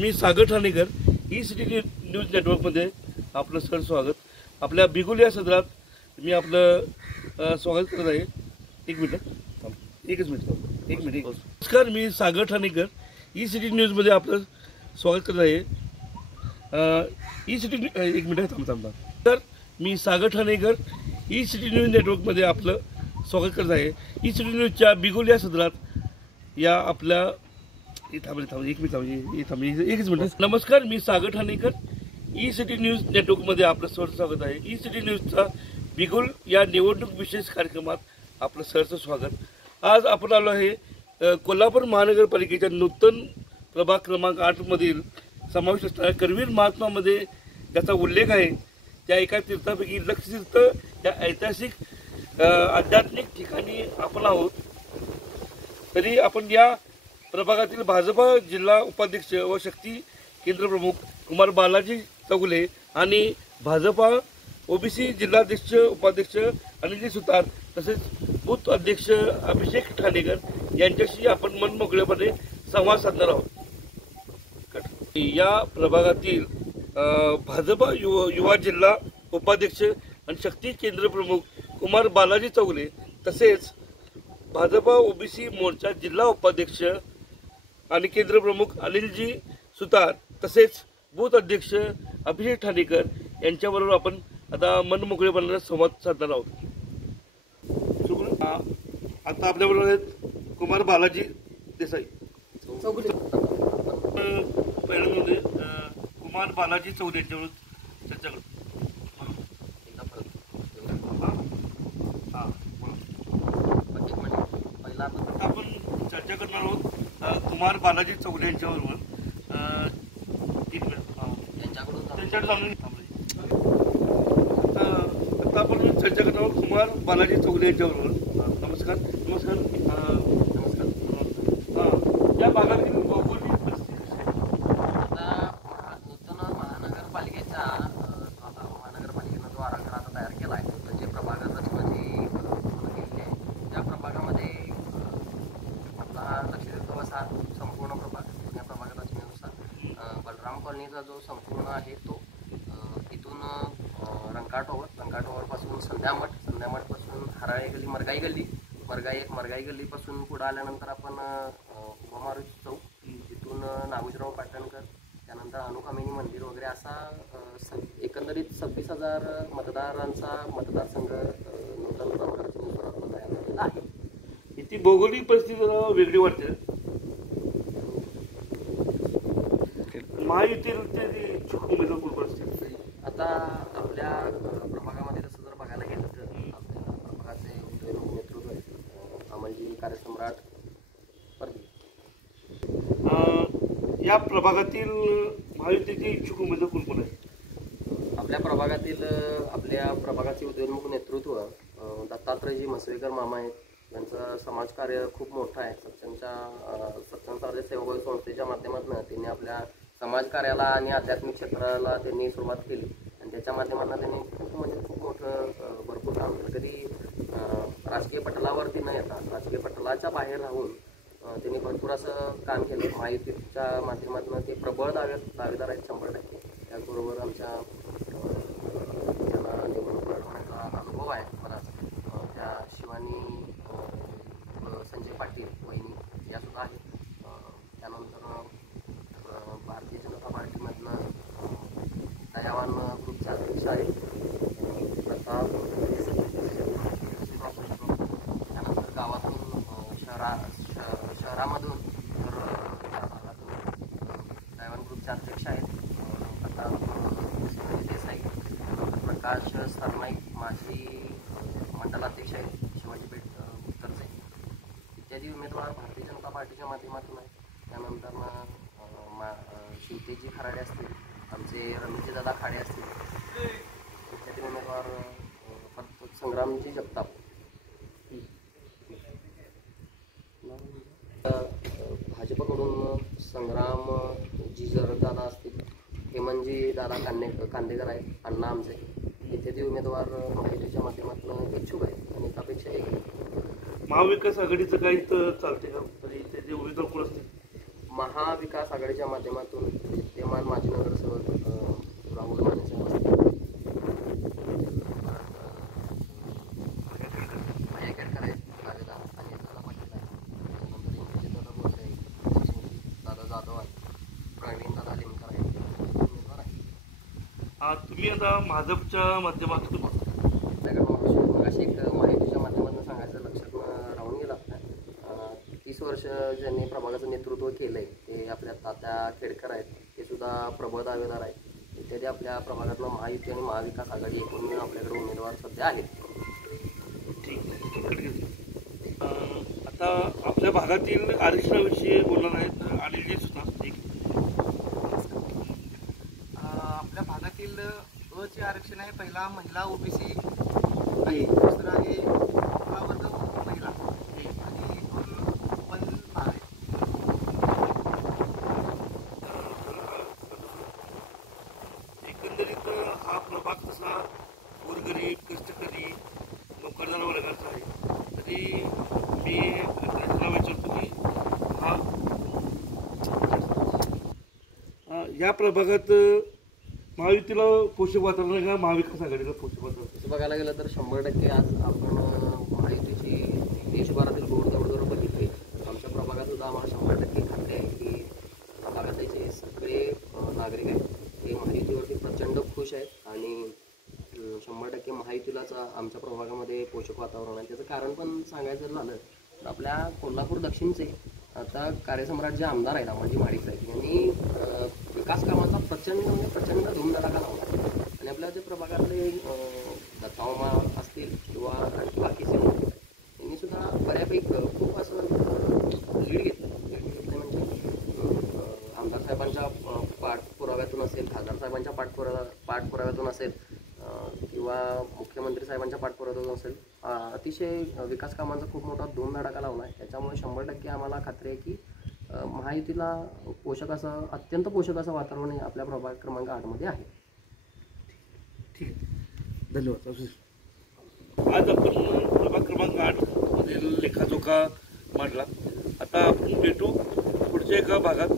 मी सागर Thanekar E-city news नेटवर्कमध्ये आपलं sir स्वागत. आपल्या बिगुल या सदरात मी आपलं स्वागत करत आहे. एक मिनिट. नमस्कार, मी सागर ठाणेकर ई-सिटी न्यूजमध्ये आपलं स्वागत करत आहे. ई-सिटी एक मिनिट थांबा. तर मी सागर ठाणेकर ई-सिटी न्यूज नेटवर्कमध्ये आपलं स्वागत करत आहे. ई-सिटी न्यूजच्या बिगुल या सदरात या आपल्या एकच मिनिट. नमस्कार, मी सागर ठाणेकर ई-सिटी न्यूज नेटवर्कमध्ये आपलं सहर्ष स्वागत आहे. ई-सिटी न्यूजचा बिगुल या निवडणूक विशेष कार्यक्रमात आपलं सहर्ष स्वागत. आज आपण आलो आहे कोल्हापूर महानगरपालिकेच्या नूतन प्रभाग क्रमांक 8 मधील समावेश असणाऱ्या करवीर महात्मामध्ये ज्याचा उल्लेख आहे त्या एका तीर्थापैकी लक्षतीर्थ या ऐतिहासिक आध्यात्मिक ठिकाणी आपण आहोत. तरी आपण या प्रभागातील भाजपा जिल्हा उपाध्यक्ष व शक्ती केंद्र प्रमुख कुमार बालाजी चौगुले आणि भाजपा ओबीसी जिल्हाध्यक्ष उपाध्यक्ष अनिलजी सुतार तसेच बूथ अध्यक्ष अभिषेक ठाणेकर यांच्याशी आपण मनमोकळेपणे संवाद साधणार आहोत. या प्रभागातील भाजपा युवा जिल्हा उपाध्यक्ष आणि शक्ती केंद्र प्रमुख कुमार बालाजी चौगुले तसेच भाजपा ओबीसी मोर्चा जिल्हा उपाध्यक्ष आणि केंद्र प्रमुख अनिलजी सुतार तसेच बूथ अध्यक्ष अभिषेक ठाणेकर यांच्याबरोबर आपण आता मनमोकळेपणाने संवाद साधणार आहोत. आता आपल्याबरोबर आहेत कुमार बालाजी देसाई पहिल्यांदा कुमार बालाजी चौगुले यांच्याबरोबर चर्चा करतो. आपण चर्चा करणार आहोत कुमार बालाजी चौगुले यांच्याबरोबर. आता आपण चर्चा करणार आहोत कुमार बालाजी चौगुले यांच्याबरोबर. नमस्कार. या भागातील भौगोलिक परिस्थिती आता नूतन महानगरपालिकेनं जो आराखडा आता तयार केला आहे तर जे प्रभागात रचना जी केलेली आहे त्या प्रभागामध्ये आपला हा लक्षात असा संपूर्ण प्रभाग या प्रभागात रचनेनुसार बलराम कॉलनीचा जो संपूर्ण आहे तो इथून रंकाटोवरपासून संध्यामठपासून हराळे गल्ली मरगाई गल्लीपासून पुढे आल्यानंतर आपण उभामारुती चौक तिथून नागोजीराव पाटणकर त्यानंतर हनुकामिनी मंदिर वगैरे असा एकंदरीत 26,000 मतदारांचा मतदारसंघ नूतन प्रभागात तयार झालेला आहे. इथे भौगोलिक परिस्थिती वेगळी वाटते. महायुतीचे इच्छुक उमेदवार कोण असतील? आता आपल्या प्रभागामध्ये तसं जर बघायला गेलं तर आपल्या प्रभागाचे उदयनराव नेतृत्व आहे अमलजी कार्यसम्राट परदी. या प्रभागातील महायुतीचे इच्छुक उमेदवार कोण कोण आहेत? आपल्या प्रभागाचे उदयोन्मुख नेतृत्व दत्तात्रयजी म्हसवेकर मामा आहेत. त्यांचं समाजकार्य खूप मोठं आहे. सत्संग सार्वजनिक सेवा संस्थेच्या माध्यमातून त्यांनी आपल्या समाजकार्याला आणि आध्यात्मिक क्षेत्राला त्यांनी सुरुवात केली आणि त्याच्या माध्यमातून त्यांनी खूप मोठं भरपूर काम केलं. कधी राजकीय पटलावरती न येता राजकीय पटलाच्या बाहेर राहून त्यांनी भरपूर असं काम केलं. महायुतीच्या माध्यमातून ते प्रबळ दावेदार आहेत 100%. त्याचबरोबर आमच्या ज्यांना निवडणूक लढवण्याचा अनुभव आहे बराच त्या शिवानी संजय पाटील वहिनी यासुद्धा आहेत. त्यानंतर भारतीय जनता पार्टीमधनं दयावान ग्रुपचा अध्यक्ष आहे प्रताप. त्यानंतर गावातून शहरामधून तर त्या भागातून दयावान ग्रुपचे अध्यक्ष आहेत प्रताप देसाई. प्रकाश सरनाईक माजी मंडलाध्यक्ष आहेत शिवाजीपेठ उत्तरचे. इत्यादी उमेदवार भारतीय जनता पार्टीच्या माध्यमातून आहेत. त्यानंतर शिवतेजी खराडे असतील, आमचे रमेशजी दादा खाडे असतील, इत्यादी उमेदवार संग्रामजी जगताप. भाजपकडून संग्रामजी दादा असतील, हेमंतजी दादा कांदेकर आहेत, अण्णा आमचे इत्यादी उमेदवार महायुतीच्या माध्यमातून इच्छुक आहेत आणि त्यापेक्षा महाविकास आघाडीचं काही तर चालते का? तरी त्याचे उमेदवार कोण असतील? महाविकास आघाडीच्या माध्यमातून विद्यमान माजी नगरसेवक राहुल माने साहेब असतील, अजय खेडकर आहेत, राजेदार आणि दादा पाटील आहे, त्यानंतर इंद्रजितदादा बोरसे आहे, दादा जाधव आहे, प्रवीण दादा लिमकर आहे, उमेदवार आहे. तुम्ही आता भाजपच्या माध्यमातून अशी एक माहितीच्या माध्यमातून सांगायचं लक्षात राहून गेलं आपल्या 30 वर्ष ज्यांनी प्रभागाचं नेतृत्व केलं आहे ते आपल्या तात्या खेडकर आहेत, ते सुद्धा प्रबळ दावेदार आहेत. इत्यादी आपल्या प्रभागातलं महायुती आणि महाविकास आघाडी एकूण आपल्याकडे उमेदवार सध्या आहेत. ठीक आहे. आता आपल्या भागातील आरक्षणाविषयी बोलणार आहेत अनिलजी सुद्धा. ठीक आहे. आपल्या भागातील चे आरक्षण आहे. पहिला महिला ओबीसी आहे, दुसरा आहे वर्ग महिला आणि एकूण 1 भाग आहे. एकंदरीत हा प्रभाग तसा गोरगरीब कष्टकरी नोकरदार वर्गाचा आहे. तरी मी त्याला विचारतो की या प्रभागात महायुतीला पोषक वातावरण आहे का महाविकास आघाडीला पोषक वातावरण? तसं बघायला गेलं तर 100% आज आपण महायुतीची देशभरातील गोरगरिबांवर बघितली. आमच्या प्रभागात सुद्धा आम्हाला 100% खात्री आहे की प्रभागातले जे सगळे नागरिक आहेत ते महायुतीवरती प्रचंड खुश आहेत आणि 100% महायुतीलाच आमच्या प्रभागामध्ये पोषक वातावरण आहे. त्याचं कारण पण सांगायचं झालं तर आपल्या कोल्हापूर दक्षिणचे आता कार्यसम्राट जे आमदार आहेत अमोलजी महाडिक साहेब यांनी विकास कामाचा प्रचंड धूमधडाका लावला आणि आपल्या जे प्रभागातले दत्तामामा असतील किंवा आणखी बाकीचे यांनी सुद्धा बऱ्यापैकी खूप असं लीड घेतलं म्हणजे आमदार साहेबांच्या पाठपुराव्यातून असेल, खासदार साहेबांच्या पाठपुराव्यातून असेल किंवा मुख्यमंत्री साहेबांच्या पाठपुराव्यातून असेल, अतिशय विकास कामांचा खूप मोठा धूमधडाका लावला आहे. त्याच्यामुळे 100% आम्हाला खात्री आहे की महायुतीला अत्यंत पोषक असं वातावरण आपल्या प्रभाग क्रमांक 8 मध्ये आहे. ठीक आहे. धन्यवाद. आज आपण प्रभाग क्रमांक 8 मधील लेखाजोखा मांडला. आता आपण भेटू पुढच्या एका भागात.